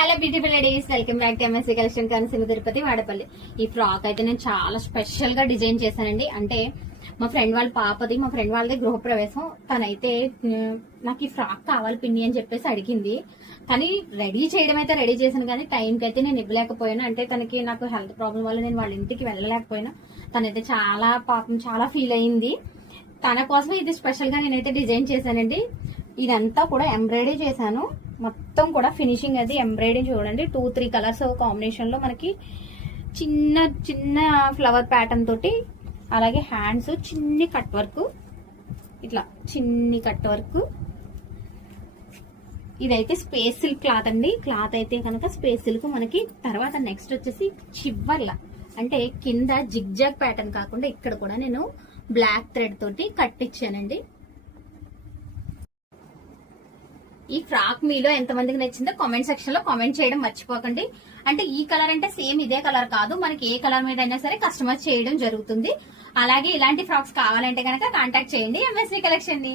Hello beautiful ladies, welcome back to MSC collection Konaseema Tirupati Vadapalli. ఈ frock అయితే నేను చాలా స్పెషల్ గా డిజైన్ చేశానండి. అంటే మా ఫ్రెండ్ వాళ్ళ పాపది, మా ఫ్రెండ్ వాళ్ళది గృహప్రవేశం. తనైతే నాకు ఈ ఫ్రాక్ కావాలి పిన్ని అని చెప్పేసి అడిగింది. కానీ రెడీ చేయడం అయితే రెడీ చేశాను, కానీ టైంకి అయితే నేను ఇవ్వలేకపోయాను. అంటే తనకి నాకు హెల్త్ ప్రాబ్లం వల్ల నేను వాళ్ళ ఇంటికి వెళ్ళలేకపోయినా. తనైతే చాలా పాపం చాలా ఫీల్ అయింది. తన కోసం ఇది స్పెషల్ గా నేనైతే డిజైన్ చేశానండి. ఇదంతా కూడా ఎంబ్రాయిడరీ చేశాను. మొత్తం కూడా ఫినిషింగ్ అది ఎంబ్రాయిడరీ చూడండి. 2-3 కలర్స్ కాంబినేషన్ లో మనకి చిన్న చిన్న ఫ్లవర్ ప్యాటర్న్ తోటి, అలాగే హ్యాండ్స్ చిన్ని కట్ వర్క్, ఇట్లా చిన్ని కట్ వర్క్. ఇదైతే స్పేస్ సిల్క్ క్లాత్ అండి. క్లాత్ అయితే కనుక స్పేస్ సిల్క్. మనకి తర్వాత నెక్స్ట్ వచ్చేసి చివర్ల, అంటే కింద జిగ్ జాగ్ ప్యాటర్న్ కాకుండా ఇక్కడ కూడా నేను బ్లాక్ థ్రెడ్ తోటి కట్టించానండి. ఈ ఫ్రాక్ మీలో ఎంతమందికి నచ్చిందో కామెంట్ సెక్షన్ లో కామెంట్ చేయడం మర్చిపోకండి. అంటే ఈ కలర్ అంటే సేమ్ ఇదే కలర్ కాదు, మనకి ఏ కలర్ మీద అయినా సరే కస్టమైజ్ చేయడం జరుగుతుంది. అలాగే ఇలాంటి ఫ్రాక్స్ కావాలంటే కనుక కాంటాక్ట్ చేయండి ఎంఎస్సీ కలెక్షన్ ని.